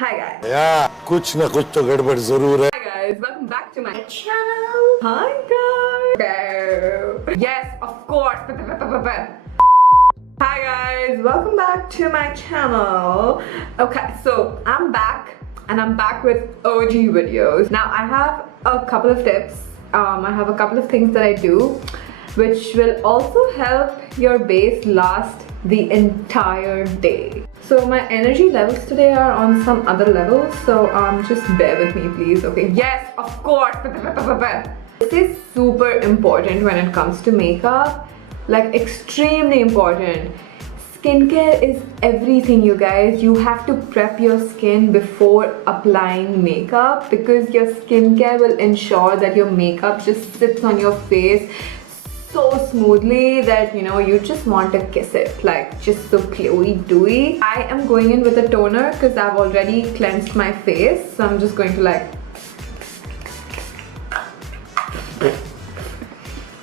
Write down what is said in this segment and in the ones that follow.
Hi guys. Yeah, कुछ ना कुछ तो गड़बड़ जरूर है. Hi guys, welcome back to my channel. Hi guys. Yes, of course. Hi guys, welcome back to my channel. Okay, so I'm back and I'm back with OG videos. Now I have a couple of tips. I have a couple of things that I do which will also help your base last the entire day. So my energy levels today are on some other levels, so just bear with me please. Okay, yes, of course. This is super important when it comes to makeup, like extremely important. Skincare is everything, you guys. You have to prep your skin before applying makeup because your skincare will ensure that your makeup just sits on your face so smoothly that you know you just want to kiss it, like just so glowy dewy. I am going in with a toner because I've already cleansed my face, so I'm just going to like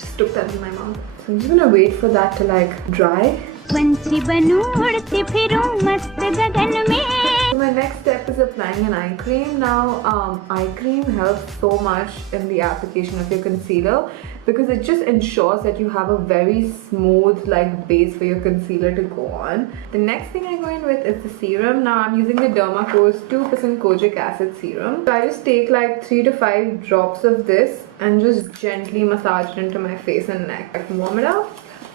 just took that in my mouth. So I'm just gonna wait for that to like dry. My next step is applying an eye cream. Now eye cream helps so much in the application of your concealer because it just ensures that you have a very smooth like base for your concealer to go on. The next thing I go in with is the serum. Now I'm using the Dermaco's 2% kojic acid serum. So I just take like 3 to 5 drops of this and just gently massage it into my face and neck. I can warm it up,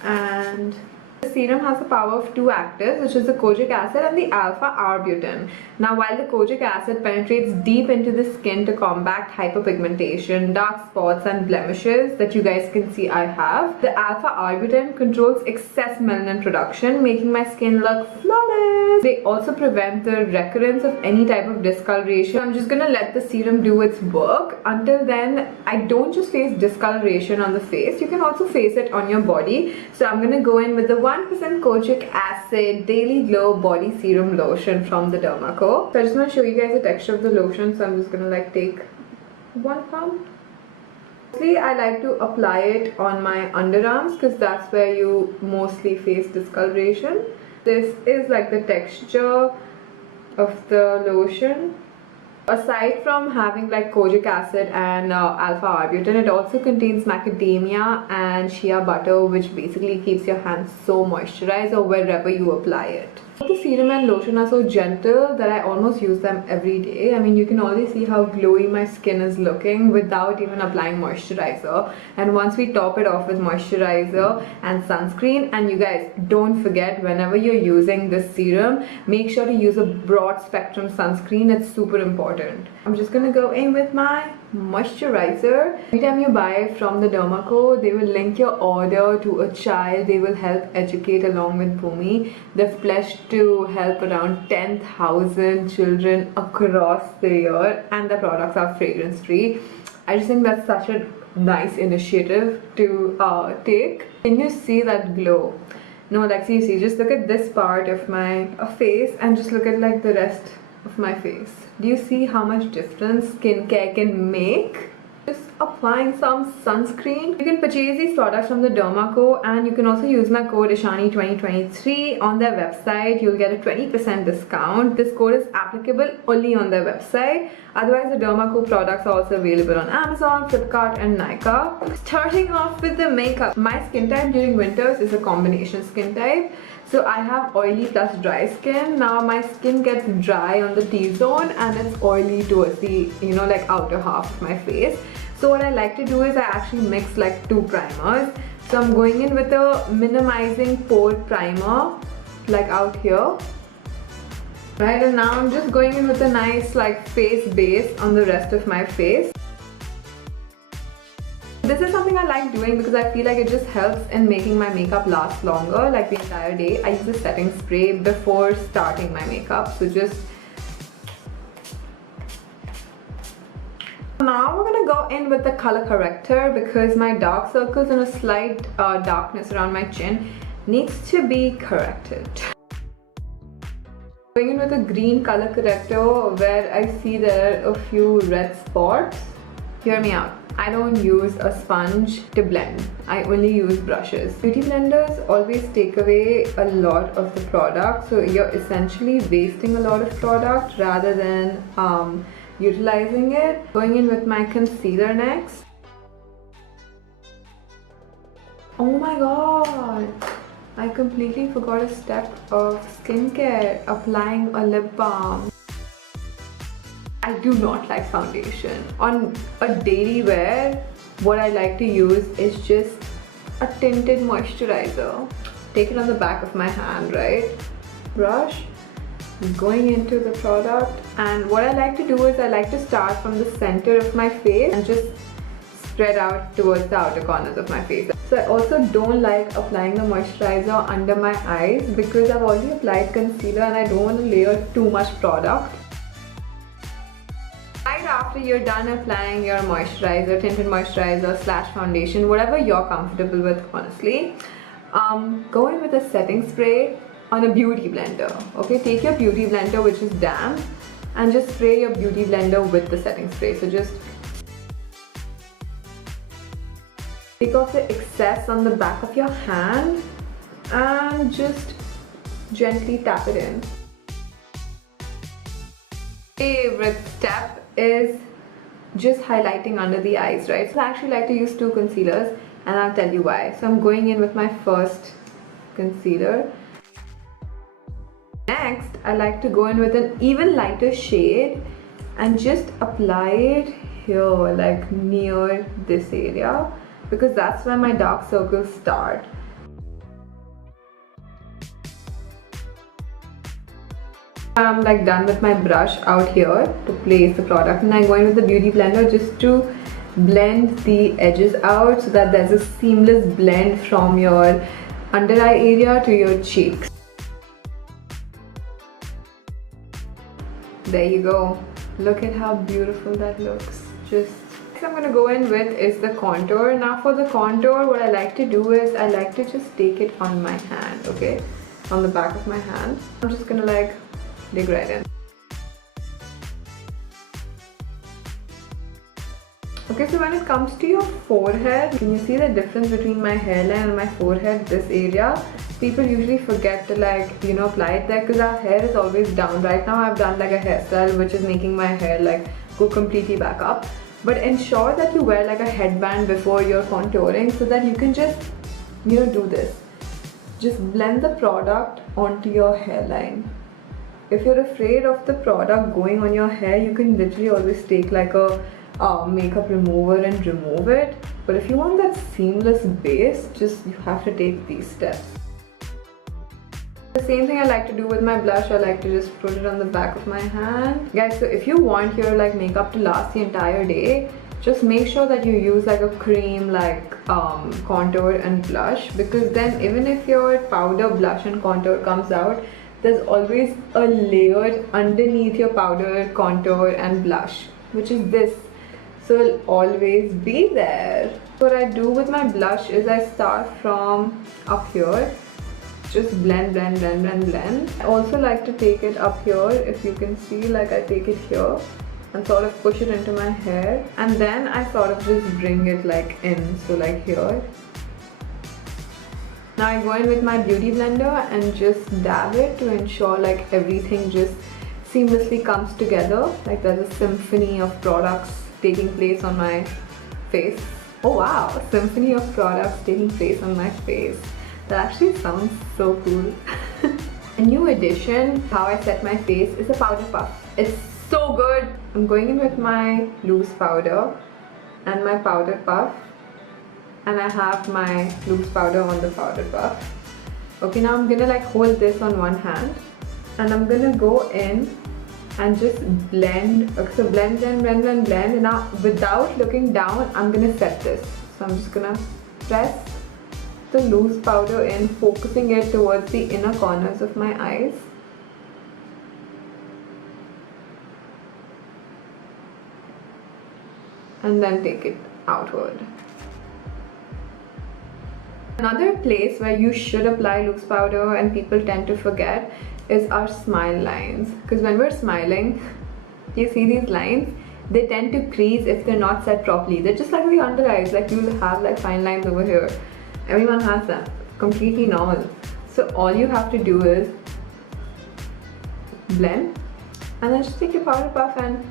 and the serum has the power of 2 actives, which is the kojic acid and the alpha-arbutin. Now, while the kojic acid penetrates deep into the skin to combat hyperpigmentation, dark spots and blemishes that you guys can see I have, the alpha-arbutin controls excess melanin production, making my skin look flawless. They also prevent the recurrence of any type of discoloration. I'm just gonna let the serum do its work. Until then, I don't just face discoloration on the face, you can also face it on your body. So I'm gonna go in with the 1% kojic acid daily glow body serum lotion from the Dermaco. So I just want to show you guys the texture of the lotion, so I'm just gonna like take 1 pump. Mostly I like to apply it on my underarms because that's where you mostly face discoloration. This is like the texture of the lotion. Aside from having like kojic acid and alpha-arbutin, it also contains macadamia and shea butter, which basically keeps your hands so moisturized or wherever you apply it. The serum and lotion are so gentle that I almost use them every day. I mean, you can already see how glowy my skin is looking without even applying moisturizer. And once we top it off with moisturizer and sunscreen, and you guys don't forget, whenever you're using this serum, make sure to use a broad spectrum sunscreen. It's super important. I'm just gonna go in with my moisturizer. Every time you buy from the Dermaco, they will link your order to a child they will help educate along with Bhumi. They've pledged to help around 10,000 children across the year, and the products are fragrance free. I just think that's such a nice initiative to take. Can you see that glow? No, like seriously, just look at this part of my face and just look at like the rest of my face. Do you see how much difference skincare can make? Just applying some sunscreen. You can purchase these products from the Dermaco, and you can also use my code ISHANI2023 on their website. You'll get a 20% discount. This code is applicable only on their website. Otherwise, the Dermaco products are also available on Amazon, Flipkart and Nykaa. Starting off with the makeup. My skin type during winters is a combination skin type. So I have oily plus dry skin. Now my skin gets dry on the T-zone and it's oily towards the, you know, like outer half of my face. So what I like to do is I actually mix like 2 primers. So I'm going in with a minimizing pore primer, like out here. Right, and now I'm just going in with a nice like face base on the rest of my face. This is something I like doing because I feel like it just helps in making my makeup last longer, like the entire day. I use a setting spray before starting my makeup, so just... Now we're gonna go in with the color corrector because my dark circles and a slight darkness around my chin needs to be corrected. Going in with a green color corrector where I see there are a few red spots. Hear me out. I don't use a sponge to blend. I only use brushes. Beauty blenders always take away a lot of the product, so you're essentially wasting a lot of product rather than utilizing it. Going in with my concealer next. Oh my god! I completely forgot a step of skincare, applying a lip balm. I do not like foundation. On a daily wear, what I like to use is just a tinted moisturizer. Take it on the back of my hand, right? Brush, going into the product, and what I like to do is I like to start from the center of my face and just spread out towards the outer corners of my face. So I also don't like applying the moisturizer under my eyes because I've already applied concealer and I don't want to layer too much product. Right after you're done applying your moisturizer, tinted moisturizer / foundation, whatever you're comfortable with, honestly, go in with a setting spray on a beauty blender. Okay, take your beauty blender which is damp and just spray your beauty blender with the setting spray. So just take off the excess on the back of your hand and just gently tap it in. Favorite step is just highlighting under the eyes, right? So I actually like to use 2 concealers and I'll tell you why. So I'm going in with my first concealer. Next, I like to go in with an even lighter shade and just apply it here, like near this area, because that's where my dark circles start. I'm like done with my brush out here to place the product, and I go in with the beauty blender just to blend the edges out so that there's a seamless blend from your under eye area to your cheeks. There you go. Look at how beautiful that looks. Just next I'm gonna go in with is the contour. Now for the contour, what I like to do is I like to just take it on my hand, okay? On the back of my hand. I'm just gonna like dig right in. Okay, so when it comes to your forehead, can you see the difference between my hairline and my forehead, this area? People usually forget to like, you know, apply it there because our hair is always down. Right now I've done like a hairstyle which is making my hair like go completely back up. But ensure that you wear like a headband before you're contouring so that you can just, you know, do this. Just blend the product onto your hairline. If you're afraid of the product going on your hair, you can literally always take like a makeup remover and remove it. But if you want that seamless base, just you have to take these steps. The same thing I like to do with my blush. I like to just put it on the back of my hand. Guys, so if you want your like makeup to last the entire day, just make sure that you use like a cream like contour and blush, because then even if your powder, blush and contour comes out, there's always a layer underneath your powder, contour and blush, which is this. So it'll always be there. What I do with my blush is I start from up here. Just blend, blend, blend, blend, blend. I also like to take it up here. If you can see, like I take it here and sort of push it into my hair. And then I sort of just bring it like in, so like here. Now I go in with my beauty blender and just dab it to ensure like everything just seamlessly comes together. Like there's a symphony of products taking place on my face. Oh wow, a symphony of products taking place on my face. That actually sounds so cool. A new addition, how I set my face, is a powder puff. It's so good. I'm going in with my loose powder and my powder puff. And I have my loose powder on the powder puff. Okay, now I'm gonna like hold this on one hand and I'm gonna go in and just blend. Okay, so blend, blend, blend, blend, blend. And now without looking down, I'm gonna set this. So I'm just gonna press the loose powder in, focusing it towards the inner corners of my eyes. And then take it outward. Another place where you should apply loose powder and people tend to forget is our smile lines. Because when we're smiling, you see these lines, they tend to crease if they're not set properly. They're just like the under eyes, like you'll have like fine lines over here. Everyone has them, completely normal. So all you have to do is blend, and then just take your powder puff and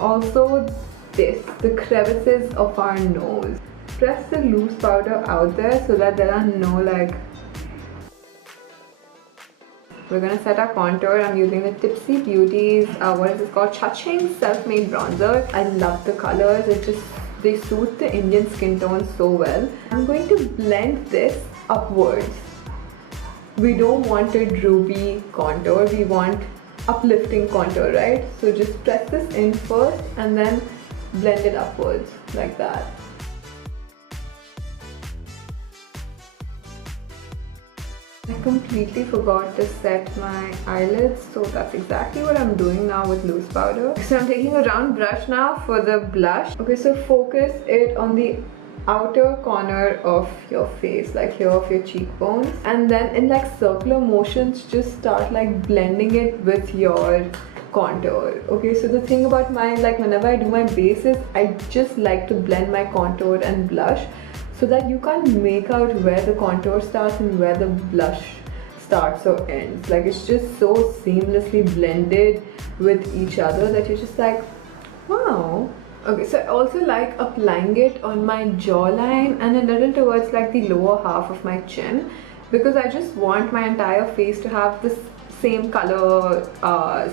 also the crevices of our nose. Press the loose powder out there so that there are no like. We're gonna set our contour. I'm using the Typsy Beauty's, what is this called? Ching self-made bronzer. I love the colors. They suit the Indian skin tone so well. I'm going to blend this upwards. We don't want a droopy contour. We want uplifting contour, right? So just press this in first and then blend it upwards like that. I completely forgot to set my eyelids, so that's exactly what I'm doing now with loose powder. So I'm taking a round brush now for the blush. Okay, so focus it on the outer corner of your face, like here of your cheekbones, and then in like circular motions just start like blending it with your contour. Okay, so the thing about mine, like whenever I do my bases, I just like to blend my contour and blush so that you can't make out where the contour starts and where the blush starts or ends. Like it's just so seamlessly blended with each other that you're just like, wow. Okay, so I also like applying it on my jawline and a little towards like the lower half of my chin, because I just want my entire face to have this same color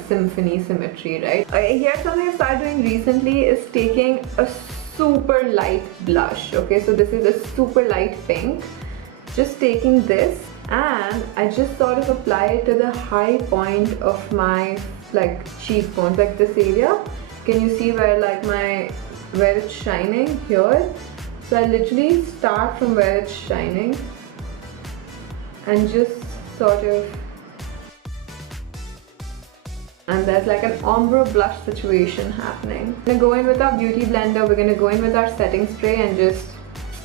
symmetry, right? Here's something I started doing recently is taking a super light blush. Okay, so this is a super light pink. Just taking this and I just sort of apply it to the high point of my like cheekbones, like this area. Can you see where like where it's shining here? So I literally start from where it's shining and just sort of, and there's like an ombre blush situation happening. We're gonna go in with our beauty blender. We're gonna go in with our setting spray and just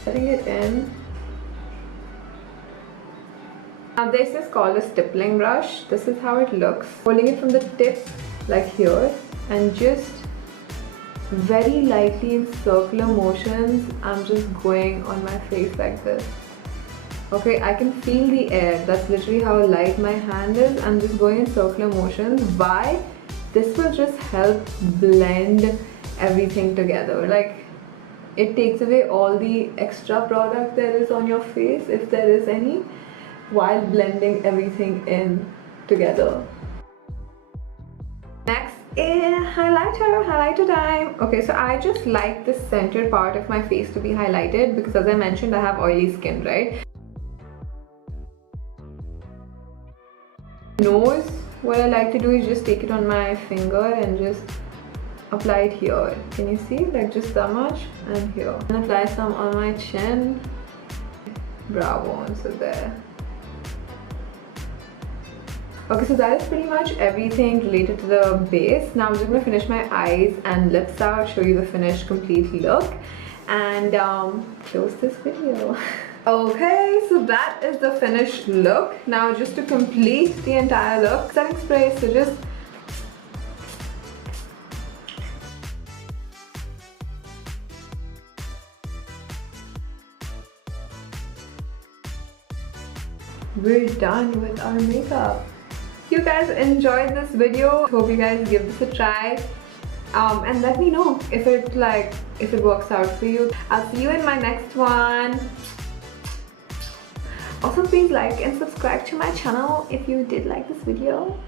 setting it in. Now this is called a stippling brush. This is how it looks. Holding it from the tip like here and just very lightly in circular motions, I'm just going on my face like this. Okay, I can feel the air. That's literally how light my hand is. I'm just going in circular motions. Why? This will just help blend everything together. Like, it takes away all the extra product there is on your face, if there is any, while blending everything in together. Next is highlighter time. Okay, so I just like the center part of my face to be highlighted because, as I mentioned, I have oily skin, right? Nose, what I like to do is just take it on my finger and just apply it here. Can you see? Like just that much, and here. And apply some on my chin, brow bone, so there. Okay, so that is pretty much everything related to the base. Now I'm just gonna finish my eyes and lips out, show you the finished complete look, and close this video. Okay, so that is the finished look. Now just to complete the entire look, setting spray, so just we're done with our makeup. If you guys enjoyed this video, hope you guys give this a try. And let me know if it works out for you. I'll see you in my next one. Also, please like and subscribe to my channel if you did like this video.